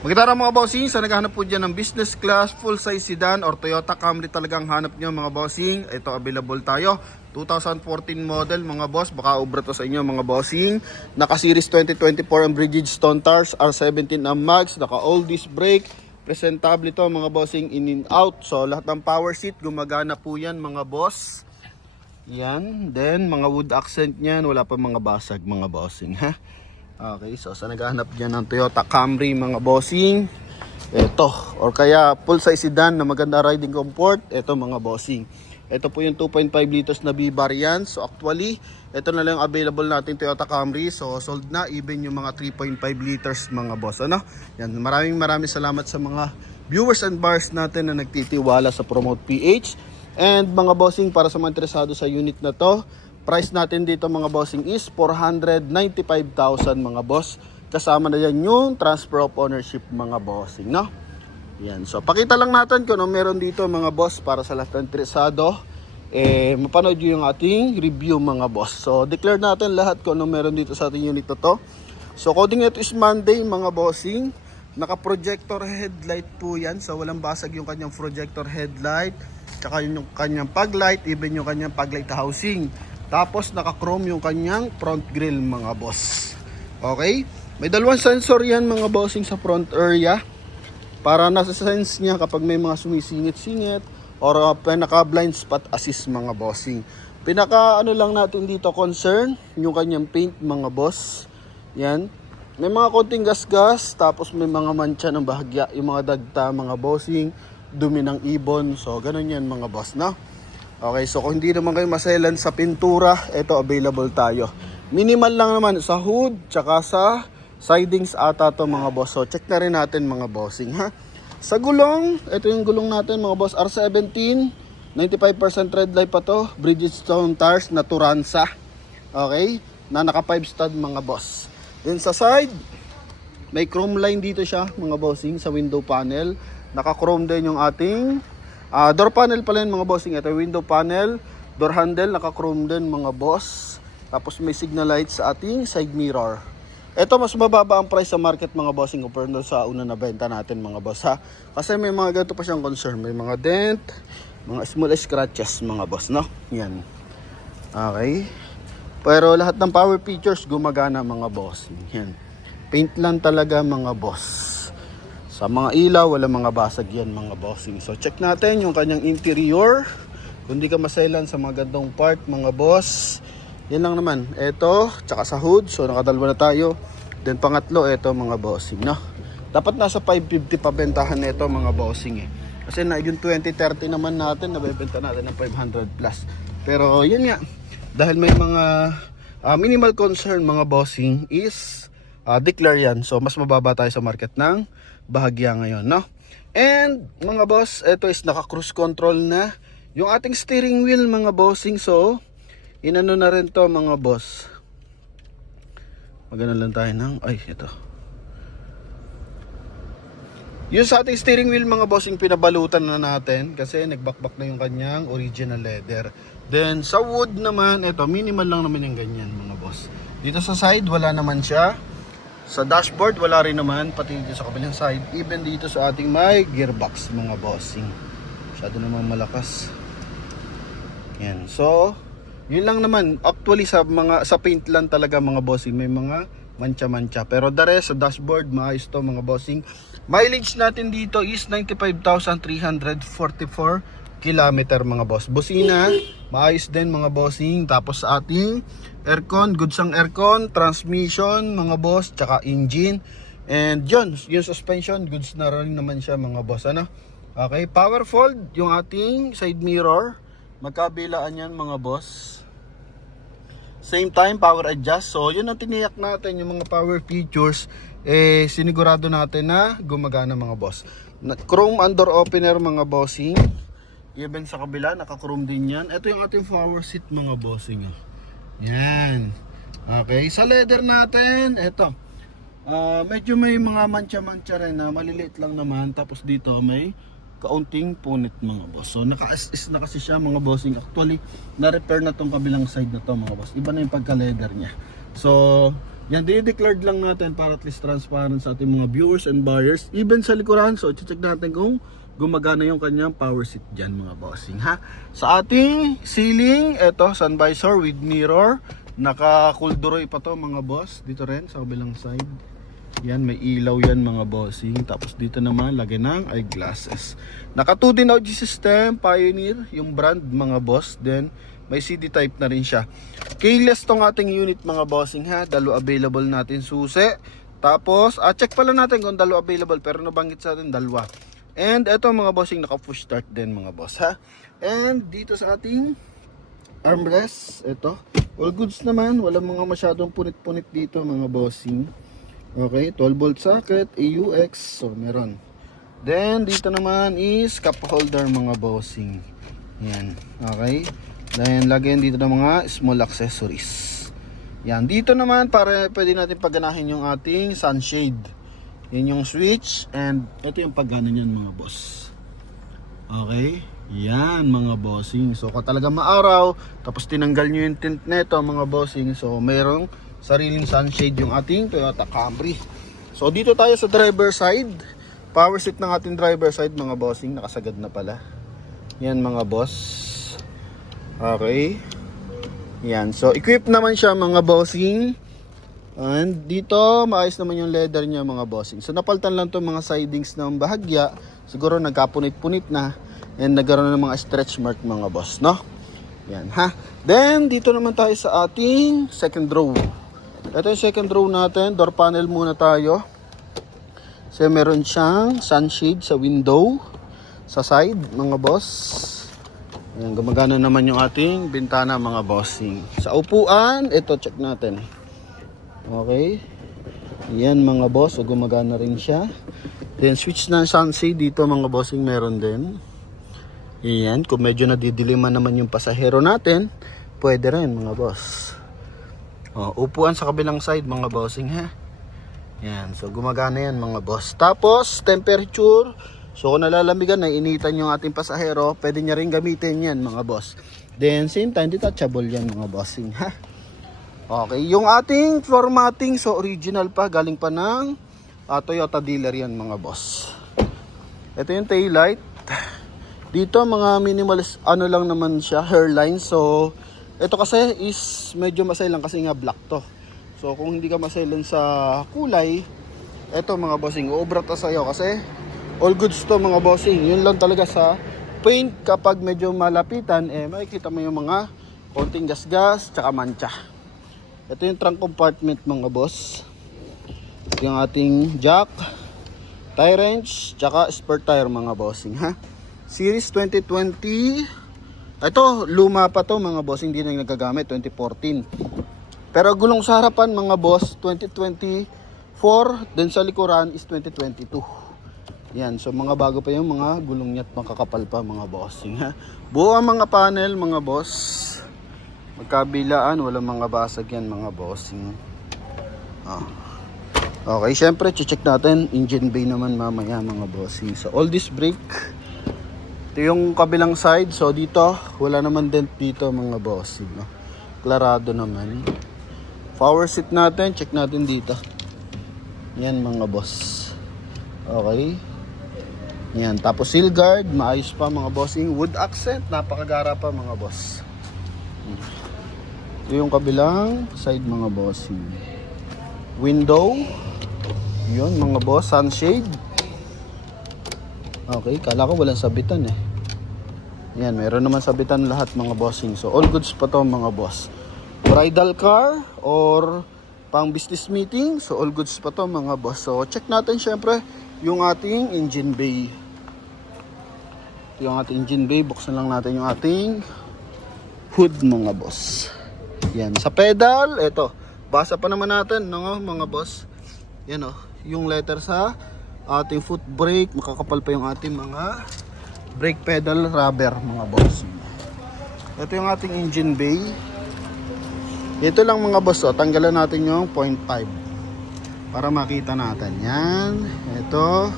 Magkitara mga bossing, sa naghahanap po dyan ng business class, full size sedan or Toyota Camry talagang hanap nyo mga bossing. Ito available tayo, 2014 model mga boss, baka ubra to sa inyo mga bossing. Naka series 2024 ang Bridgestone Tires, R17 ang max, naka all disc brake. Presentable ito mga bossing, in and out. So lahat ng power seat gumagana po yan mga boss. Yan, then mga wood accent niyan, wala pa mga basag mga bossing ha. Okay, so sa naghahanap dyan ng Toyota Camry mga bossing, ito, or kaya full size sedan na maganda riding comfort, ito mga bossing. Ito po yung 2.5 liters na B-variant. So actually, ito na lang available natin Toyota Camry. So sold na, even yung mga 3.5 liters mga boss. Ano? Yan, maraming salamat sa mga viewers and buyers natin na nagtitiwala sa Promote PH. And mga bossing, para sa mga interesado sa unit na to, price natin dito mga bossing is 495,000 mga boss. Kasama na yan yung transfer of ownership mga bossing, no? Yan. So pakita lang natin kung ano meron dito mga boss para sa lahat ng interesado. Mapanood yung ating review mga boss. So declare natin lahat kung ano meron dito sa ating unit na to. So coding nito is Monday mga bossing. Naka-projector headlight po yan. So walang basag yung kanyang projector headlight. Tsaka yung kanyang pag light, even yung kanyang pag light housing. Tapos naka-chrome yung kanyang front grille mga boss. Okay? May dalawang sensor yan mga bossing sa front area. Para nasa sense niya kapag may mga sumisingit-singit or pinaka-blind spot assist mga bossing. Pinaka ano lang natin dito concern, yung kanyang paint mga boss. Yan. May mga konting gas-gas, tapos may mga mancha ng bahagya, yung mga dagta mga bossing, dumi ng ibon. So ganun yan mga boss, no? Okay, so kung hindi naman kayo maselan sa pintura, ito available tayo. Minimal lang naman sa hood, tsaka sa sidings ata to mga boss. So check na rin natin mga bossing ha. Sa gulong, ito yung gulong natin mga boss, R17, 95% red light pa to, Bridgestone Tires na Turanza. Okay, na naka 5 stud mga boss. Then sa side, may chrome line dito siya mga bossing sa window panel. Naka chrome din yung ating door panel pala yun mga bossing. Ito window panel, door handle, naka-chrome din mga boss. Tapos may signal light sa ating side mirror. Ito mas mababa ang price sa market mga bossing compared sa una na benta natin mga boss ha. Kasi may mga ganito pa siyang concern. May mga dent, mga small scratches mga boss, no? Yan. Okay. Pero lahat ng power features gumagana mga bossing. Yan. Paint lang talaga mga boss. Sa mga ilaw, wala mga basag yan mga bossing. So check natin yung kanyang interior. Kung di ka maselan sa mga gandong part mga boss. Yan lang naman. Ito, tsaka sa hood. So nakadalwa na tayo. Then pangatlo, ito mga bossing, no? Dapat nasa 550 pabentahan nito mga bossing eh. Kasi na yung 2030 naman natin, nabebenta natin ng 500 plus. Pero yun nga, dahil may mga minimal concern mga bossing is declare yan. So mas mababa tayo sa market ng bahagya ngayon, no? And mga boss, ito is naka cruise control na yung ating steering wheel mga bossing. So inano na rin to mga boss. Magana lang tayo ng ito. Yung sa ating steering wheel mga bossing, pinabalutan na natin kasi nagbakbak na yung kanyang original leather. Then sa wood naman, ito minimal lang naman yung ganyan mga boss. Dito sa side wala naman siya. Sa dashboard wala rin naman, pati dito sa kabilang side. Even dito sa ating may gearbox mga bossing. Masyado naman malakas. Yan. So yun lang naman. Actually sa paint lang talaga mga bossing, may mga mancha-mancha. Pero the rest sa dashboard maayos to mga bossing. Mileage natin dito is 95,344 kilometer mga boss. Busina, maayos din mga bossing. Tapos sa ating aircon, goods ang aircon, transmission mga boss, tsaka engine. And yun, yung suspension, goods na rin naman siya mga boss. Ano? Okay, power fold, yung ating side mirror. Magkabilaan yan mga boss. Same time, power adjust. So yun ang tiniyak natin, yung mga power features. Sinigurado natin na gumagana mga boss. Chrome and door opener mga bossing. Even sa kabila, naka-chrome din yan. Ito yung ating power seat mga bossing. Yan. Okay, sa leather natin, ito. Medyo may mga mancha-mancha rin na maliliit lang naman. Tapos dito may kaunting punit mga boss. So naka-assist na kasi siya mga bossing. Actually, na-repair na tong kabilang side na to mga boss. Iba na yung pagka-leather niya. So Yan, dinideclared lang natin para at least transparent sa ating mga viewers and buyers. Even sa likuran, so check natin kung gumagana yung kanyang power seat dyan mga bossing ha. Sa ating ceiling, eto sun visor with mirror. Naka-kulduroy pa to mga boss. Dito rin sa kabilang side. Yan, may ilaw yan mga bossing. Tapos dito naman, lagay ng eyeglasses. Naka 2 din audio system, Pioneer, yung brand mga boss. Then, may CD type na rin siya. Keyless tong ating unit mga bossing ha. Dalo available natin susi. Tapos, check pala natin kung dalo available. Pero nabanggit sa atin dalawa. And eto mga bossing, naka push start din mga boss ha. And dito sa ating armrest, ito. All goods naman. Walang mga masyadong punit-punit dito mga bossing. Okay, 12 volt socket, AUX. So, meron. Then, dito naman is cup holder mga bossing. Yan. Okay. Then, lagyan dito ng mga small accessories. Yan. Dito naman, para pwede natin pagganahin yung ating sunshade. Yan yung switch. And, ito yung paggana niyan mga boss. Okay. Yan mga bossing. So, kung talaga maaraw, tapos tinanggal nyo yung tint neto mga bossing. So, mayroong sariling sunshade yung ating Toyota Camry. So, dito tayo sa driver side. Power seat ng ating driver side mga bossing. Nakasagad na pala. Yan mga boss. Okay. Yan. So, equip naman siya mga bossing. And dito, maayos naman yung leather niya mga bossing. So, napaltan lang to mga sidings ng bahagya. Siguro nagkapunit-punit na. And nagkaroon ng mga stretch mark mga boss, no? Yan, ha? Then, dito naman tayo sa ating second row. Ito yung second row natin. Door panel muna tayo. So, meron siyang sunshade sa window. Sa side, mga boss. Ayan, gumagana naman yung ating bintana mga bossing. Sa upuan, ito check natin. Okay. Yan mga boss, so gumagana rin siya. Then switch na sunshade dito mga bossing meron din. Yan, kung medyo nadidiliman naman yung pasahero natin, pwede rin mga boss. Upuan sa kabilang side mga bossing ha. Yan, so gumagana yan mga boss. Tapos temperature. So kung nalalamigan, nainitan yung ating pasahero, pwede niya rin gamitin yan mga boss. Then same time, detachable yan mga bossing ha. Okay, yung ating formatting, so original pa, galing pa ng Toyota dealer yan mga boss. Ito yung taillight. Dito mga minimalist, ano lang naman siya, hairline. So ito kasi is medyo masailan kasi nga black to. So kung hindi ka masailan sa kulay, ito mga bossing, uubra to sa'yo kasi all goods to mga bossing. Yun lang talaga sa paint, kapag medyo malapitan, makikita mo yung mga konting gas-gas, tsaka mancha. Ito yung trunk compartment mga boss. Yung ating jack, tire wrench, tsaka spare tire mga bossing ha. Series 2020. Ito, luma pa to mga bossing, hindi na nagagamit, 2014. Pero gulong sa harapan mga boss, 2024. Then sa likuran is 2022. Yan, so mga bago pa yung mga gulong niya at makakapal pa mga bossing ha. Buo ang mga panel mga boss. Magkabilaan, walang mga basag yan mga bossing. Okay, syempre check natin engine bay naman mamaya mga bossing. So all this brake. Ito yung kabilang side. So dito, wala naman dent dito mga bossing, no? Klarado naman. Power seat natin, check natin dito. Yan mga boss. Okay. Yan, tapos seal guard, maayos pa mga bossing. Wood accent, napakagara pa mga boss. Ito yung kabilang side mga bossing. Window. Yun mga boss, sunshade. Okay, kala ko walang sabitan eh. Yan, meron naman sabitan lahat mga bossing. So all goods pa to mga boss. Bridal car or pang business meeting. So all goods pa to mga boss. So check natin syempre yung ating engine bay. Ito yung ating engine bay. Buksan lang natin yung ating hood mga boss. Yan. Sa pedal, ito. Basa pa naman natin, no, mga boss. Yan o. Yung letter sa ating foot brake. Makakapal pa yung ating mga brake pedal rubber mga boss. Ito yung ating engine bay. Ito lang mga boss. O, tanggalan natin yung 0.5 para makita natin. Yan. Ito.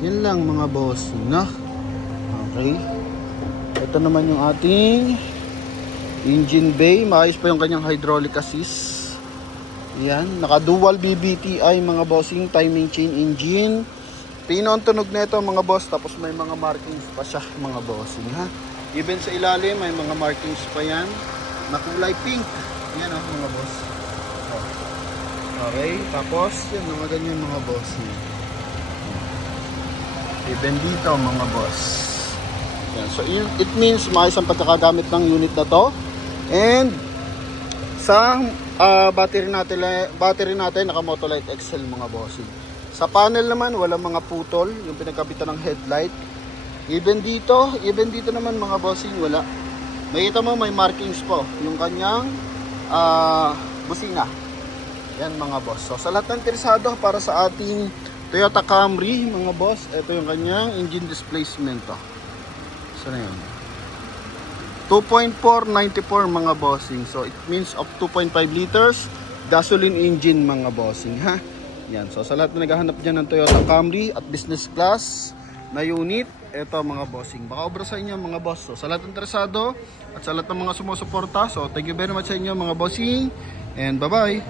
Yan lang mga boss, no? Okay. Ito naman yung ating engine bay. Maayos pa yung kanyang hydraulic assist. Yan, naka dual BBTI mga bossing, timing chain engine. Pino ang tunog nito mga boss, tapos may mga markings pa siya mga bossing ha. Even sa ilalim may mga markings pa yan na kulay pink. Yan oh mga boss. Oh. Okay, tapos yan mga ganyan mga bossing. Even dito mga boss. Yan, so it means maayos ang pagkakagamit ng unit na to. And sa battery natin naka Motolite XL mga bossing. Sa panel naman wala mga putol, yung pinagkabitan ng headlight. Even dito naman mga bossing wala. Makita mo may markings po yung kanyang busina. Yan mga boss. So sa lahat ng interesado para sa ating Toyota Camry mga boss, ito yung kanyang engine displacement to. Saan na yun? 2.494 mga bossing. So it means of 2.5 liters gasoline engine mga bossing ha. Yan. So sa lahat na naghahanap dyan ng Toyota Camry at business class na unit, ito mga bossing. Baka obra sa inyo mga boss. So sa lahat ng interesado at sa lahat ng mga sumusuporta, so thank you very much sa inyo mga bossing and bye bye.